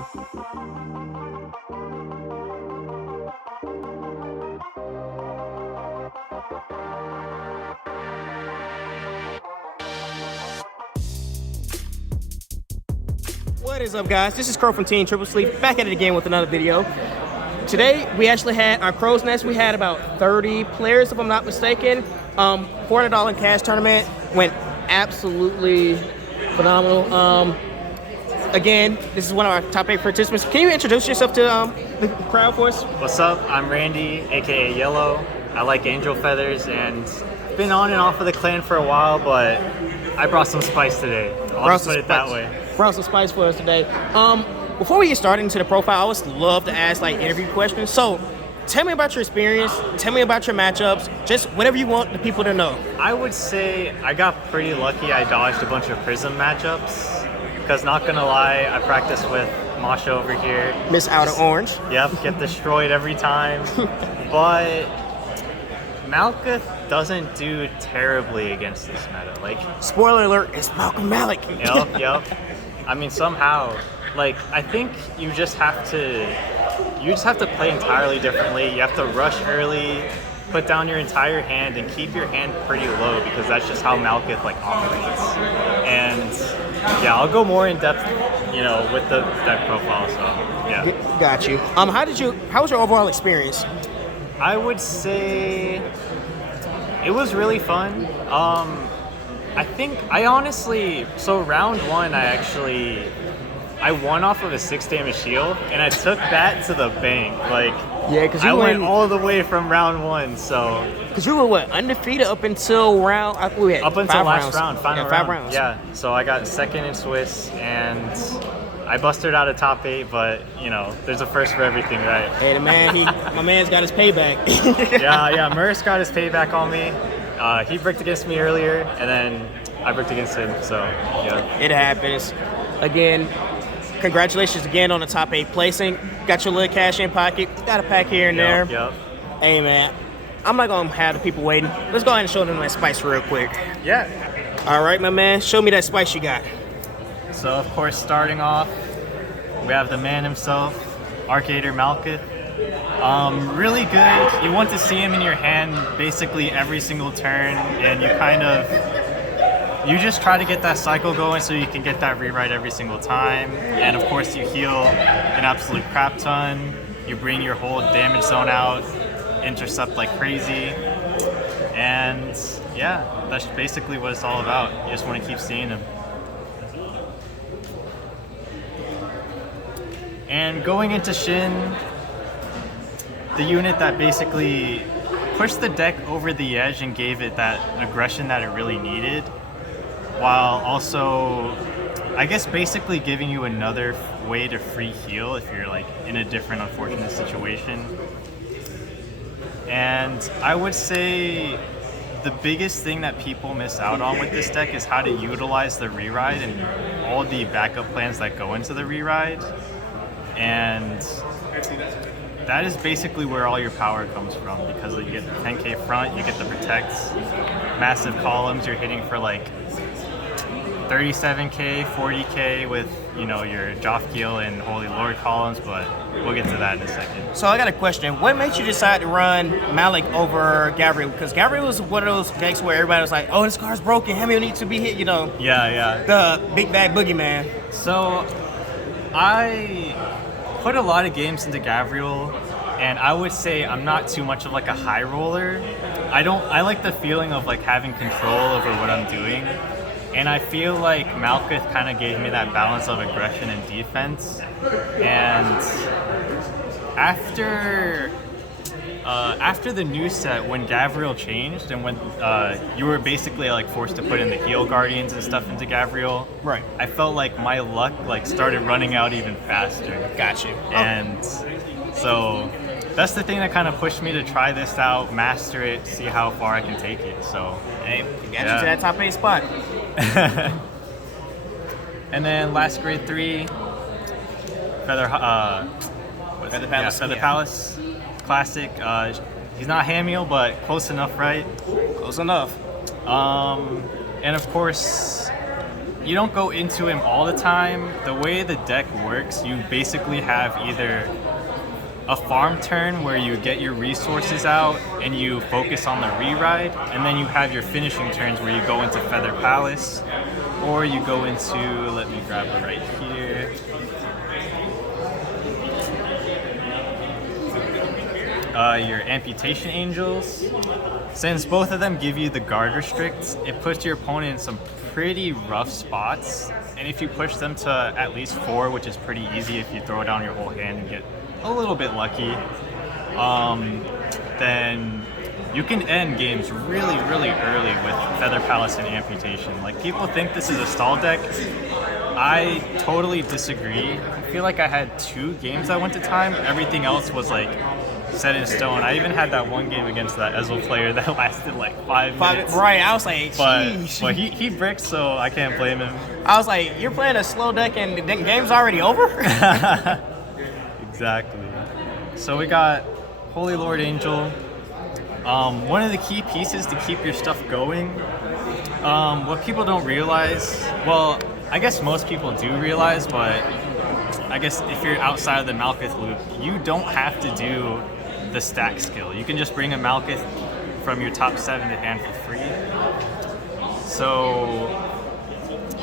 What is up, guys? This is Crow from Team Triple Sleeve, back at it again with another video. Today, we actually had our Crow's Nest. We had about 30 players, if I'm not mistaken. $400 cash tournament went absolutely phenomenal. Again, this is one of our top 8 participants. Can you introduce yourself to the crowd for us? What's up? I'm Randy, aka Yellow. I like angel feathers and been on and off of the clan for a while, but I brought some spice today. I'll just put it that way. Brought some spice for us today. Before we get started into the profile, I always love to ask like interview questions. So tell me about your experience, tell me about your matchups, just whatever you want the people to know. I would say I got pretty lucky. I dodged a bunch of Prism matchups because, not gonna lie, I practiced with Masha over here. Miss Outer Orange. Yep, get destroyed every time. But Malkuth doesn't do terribly against this meta. Like, spoiler alert, it's Malekh. Yep. I mean, somehow, like, I think you just have to play entirely differently. You have to rush early, put down your entire hand, and keep your hand pretty low, because that's just how Malkuth like operates. And yeah, I'll go more in depth, you know, with the deck profile. So yeah. Got you. How was your overall experience? I would say it was really fun. So round 1, I won off of a 6 damage shield, and I took that to the bank. Like, yeah, because I went all the way from round 1. So because you were what, undefeated up until round? Up until last round, final round. 5 rounds. Yeah. So I got 2nd in Swiss, and I busted out a top 8. But you know, there's a first for everything, right? Hey, my man's got his payback. yeah. Merce got his payback on me. He bricked against me earlier, and then I bricked against him. So yeah, it happens. Again, congratulations again on the top 8 placing. Got your little cash in pocket. Got a pack here and there. Yep. Hey, man, I'm not going to have the people waiting. Let's go ahead and show them that spice real quick. Yeah. All right, my man. Show me that spice you got. So, of course, starting off, we have the man himself, Arcader Malkuth. Really good. You want to see him in your hand basically every single turn, and you just try to get that cycle going so you can get that rewrite every single time. And of course, you heal an absolute crap ton. You bring your whole damage zone out, intercept like crazy. And yeah, that's basically what it's all about. You just want to keep seeing him. And going into Shin, the unit that basically pushed the deck over the edge and gave it that aggression that it really needed, while also, I guess, basically giving you another way to free heal if you're like in a different unfortunate situation. And I would say the biggest thing that people miss out on with this deck is how to utilize the reride and all the backup plans that go into the reride. And that is basically where all your power comes from, because you get the 10k front, you get the protects, massive columns, you're hitting for like 37k, 40k with, you know, your Jofkiel and Holy Lord columns, but we'll get to that in a second. So I got a question. What made you decide to run Malekh over Gabriel? Because Gabriel was one of those decks where everybody was like, oh, this card's broken, Hemio needs to be hit, you know. Yeah. The big bad boogeyman. So I put a lot of games into Gabriel, and I would say I'm not too much of like a high roller. I like the feeling of like having control over what I'm doing. And I feel like Malkuth kind of gave me that balance of aggression and defense. And after the new set, when Gabriel changed and when you were basically like forced to put in the heal guardians and stuff into Gabriel, right? I felt like my luck like started running out even faster. Got you. And so that's the thing that kind of pushed me to try this out, master it, see how far I can take it. So hey, you got you to that top 8 spot. And then last grade 3, Feather Palace. Feather Palace, classic. He's not Hamiel, but close enough, right? Close enough. And of course, you don't go into him all the time. The way the deck works, you basically have either a farm turn where you get your resources out and you focus on the re-ride, and then you have your finishing turns where you go into Feather Palace, or you go into, let me grab it right here. Your Amputation Angels. Since both of them give you the guard restrict, it puts your opponent in some pretty rough spots, and if you push them to at least 4, which is pretty easy if you throw down your whole hand and get a little bit lucky, then you can end games really, really early with Feather Palace and Amputation. Like, people think this is a stall deck. I totally disagree. I feel like I had 2 games that went to time. Everything else was like set in stone. I even had that one game against that Ezel player that lasted like 5 minutes. Right, I was like, jeez. But he bricked, so I can't blame him. I was like, you're playing a slow deck and the game's already over? Exactly. So we got Holy Lord Angel. One of the key pieces to keep your stuff going. What people don't realize, well, I guess most people do realize, but I guess if you're outside of the Malkuth loop, you don't have to do the stack skill. You can just bring a Malkuth from your top 7 to hand for free. So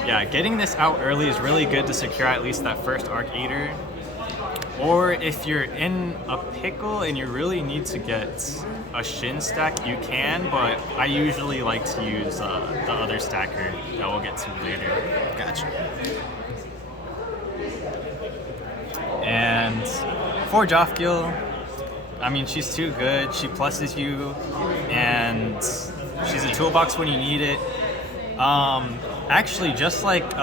yeah, getting this out early is really good to secure at least that first Arc Eater. Or if you're in a pickle and you really need to get a Shin stack, you can, but I usually like to use the other stacker that we'll get to later. Gotcha. And for Jofgil, I mean, she's too good. She pluses you, and she's a toolbox when you need it. Actually, just like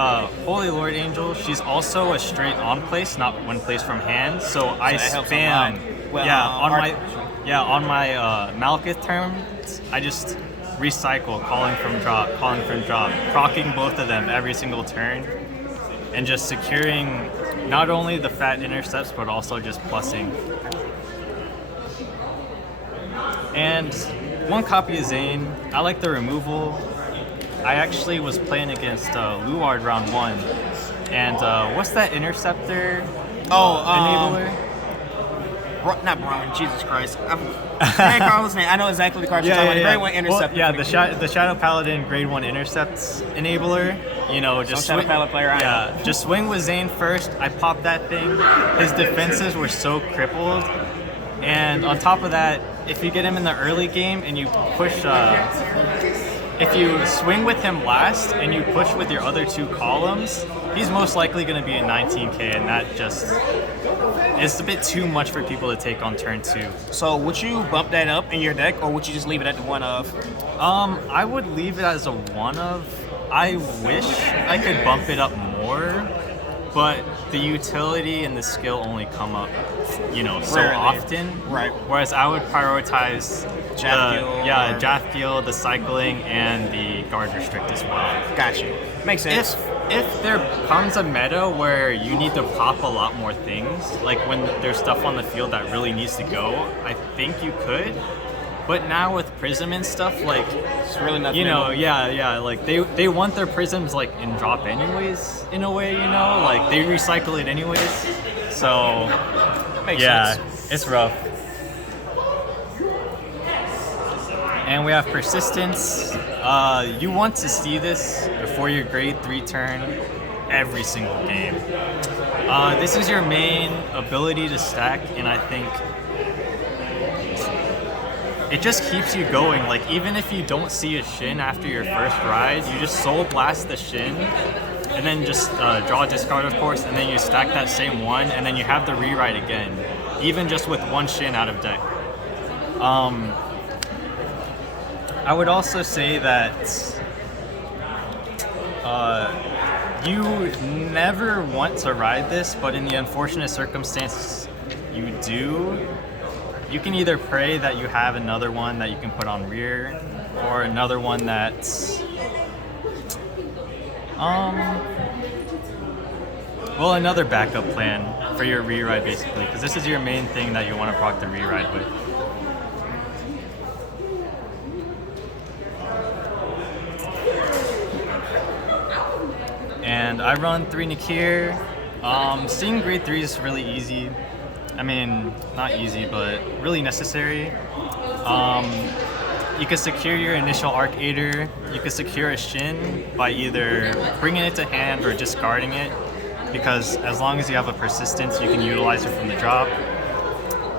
Holy Lord Angel, she's also a straight on place, not one place from hand. So I spam. On my Malkuth turns, I just recycle calling from drop, proccing both of them every single turn, and just securing not only the fat intercepts but also just plussing. And 1 copy of Zane. I like the removal. I actually was playing against Luard round 1, and what's that interceptor? Enabler? Not Brian, Jesus Christ. Carlos' name. I know exactly the card you're talking about. Grade 1 interceptor. Well, the Shadow Paladin grade 1 intercepts enabler. You know, just Shadow Paladin player. Just swing with Zane first. I popped that thing. His defenses were so crippled, and on top of that, if you get him in the early game and you push. If you swing with him last and you push with your other 2 columns, he's most likely going to be a 19k, and that just is a bit too much for people to take on turn 2. So would you bump that up in your deck, or would you just leave it at the 1 of? I would leave it as a 1 of. I wish I could bump it up more, but the utility and the skill only come up, so rarely. Often. Right. Whereas I would prioritize Jafgil, the cycling, and the guard restrict as well. Gotcha. Makes sense. If there comes a meta where you need to pop a lot more things, like when there's stuff on the field that really needs to go, I think you could. But now with Prism and stuff, like, it's really nothing. Like they want their Prisms like in drop anyways, in a way, like they recycle it anyways. So Makes sense. It's rough. And we have Persistence. You want to see this before your grade 3 turn every single game. This is your main ability to stack, and I think it just keeps you going. Like, even if you don't see a Shin after your first ride, you just Soul Blast the Shin, and then just draw a discard, of course, and then you stack that same one, and then you have the rewrite again, even just with 1 Shin out of deck. I would also say that you never want to ride this, but in the unfortunate circumstance you do, you can either pray that you have another one that you can put on rear, or another one that's another backup plan for your rewrite, basically, because this is your main thing that you want to proc the rewrite with. I run 3 Nakir. Seeing grade 3 is really easy. I mean, not easy, but really necessary. You can secure your initial Arc-Ater. You can secure a Shin by either bringing it to hand or discarding it, because as long as you have a persistence, you can utilize it from the drop.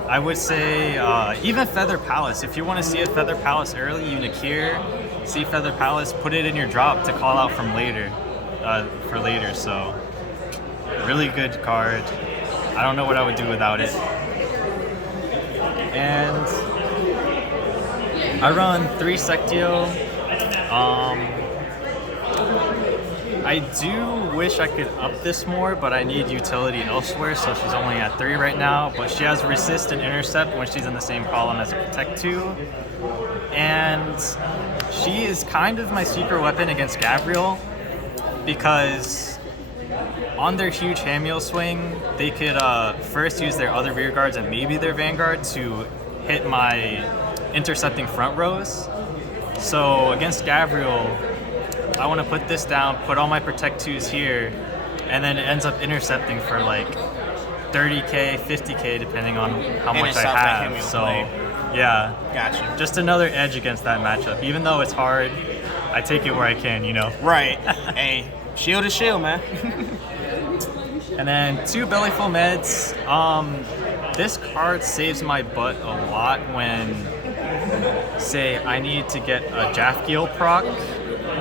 I would say even Feather Palace. If you want to see a Feather Palace early, you Nakir, see Feather Palace, put it in your drop to call out from later, for later. So really good card. I don't know what I would do without it. And I run 3 Sectio. I do wish I could up this more, but I need utility elsewhere, so she's only at 3 right now. But she has resist and intercept when she's in the same column as a protect 2. And she is kind of my secret weapon against Gabriel, because on their huge Hamiel swing, they could first use their other rear guards and maybe their Vanguard to hit my intercepting front rows. So against Gabriel, I want to put this down, put all my Protect 2s here, and then it ends up intercepting for like 30k, 50k, depending on how much I have. So yeah, Gotcha. Just another edge against that matchup. Even though it's hard, I take it where I can, you know. Right. Hey, shield is shield, man. And then 2 Bellyful Meds. This card saves my butt a lot when, say, I need to get a Jafgiel proc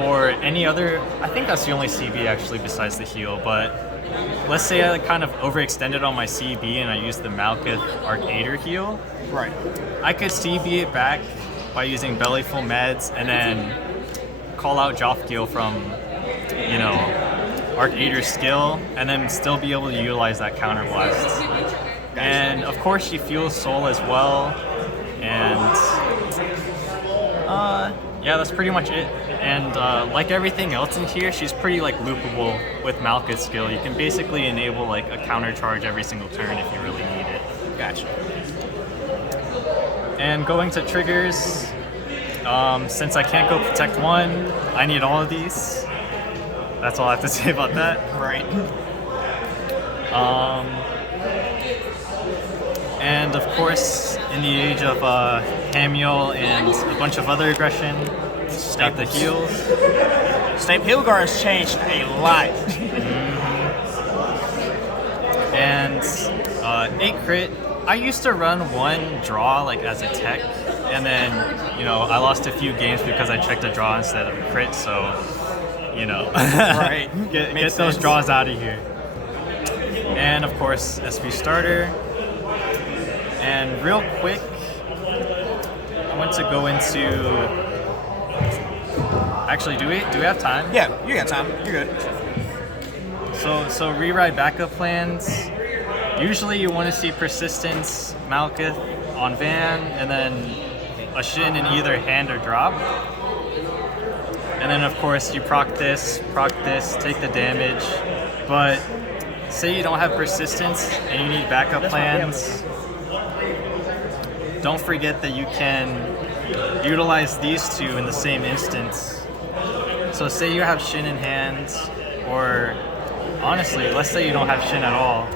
or any other. I think that's the only CB actually besides the heal, but let's say I kind of overextended on my CB and I used the Malkuth Arc-Ater heal. Right. I could CB it back by using Bellyful Meds and then call out Jafgiel from, you know, Arc-Ater's skill, and then still be able to utilize that counter blast. And of course she fuels Soul as well, and yeah, that's pretty much it. And like everything else in here, she's pretty like loopable with Malkuth's skill. You can basically enable like a counter charge every single turn if you really need it. Gotcha. And going to triggers, since I can't go Protect 1, I need all of these. That's all I have to say about that. Right. And of course, in the age of Hamiel and a bunch of other aggression, got the heals. Heal guards changed a lot. And 8 crit. I used to run 1 draw like as a tech, and then, you know, I lost a few games because I checked a draw instead of a crit, so, you know, Right. get those draws out of here. And of course, SB starter. And real quick, I want to go into. Actually, do we have time? Yeah, you got time. You're good. So rewrite backup plans. Usually, you want to see persistence, Malkuth on Van, and then a Shin in either hand or drop. And then, of course, you proc this, take the damage. But say you don't have persistence and you need backup plans, don't forget that you can utilize these 2 in the same instance. So say you have Shin in hand, or honestly, let's say you don't have Shin at all,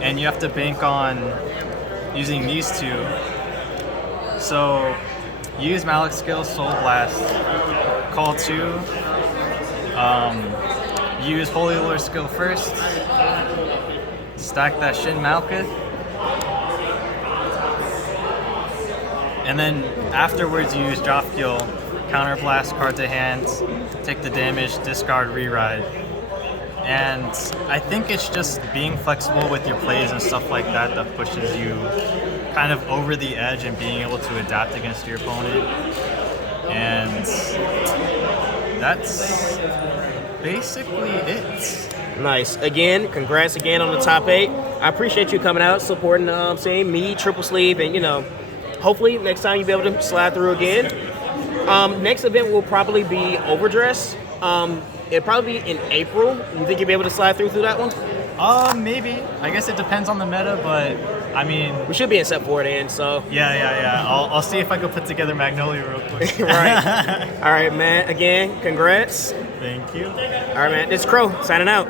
and you have to bank on using these 2. So use Malek's skill, Soul Blast, call 2, use Holy Lord skill first, stack that Shin Malkuth, and then afterwards you use Jafgiel, counter blast, card to hand, take the damage, discard, reride. And I think it's just being flexible with your plays and stuff like that that pushes you kind of over the edge and being able to adapt against your opponent. And that's basically it. Nice. Again, congrats again on the top 8. I appreciate you coming out, supporting me, Triple Sleeve, and, you know, hopefully next time you'll be able to slide through again. Next event will probably be Overdress. It'll probably be in April. You think you'll be able to slide through that one? Maybe. I guess it depends on the meta, but I mean, we should be in set 4 then, so. Yeah. I'll see if I can put together Magnolia real quick. Right. All right, man. Again, congrats. Thank you. All right, man. This is Crow signing out.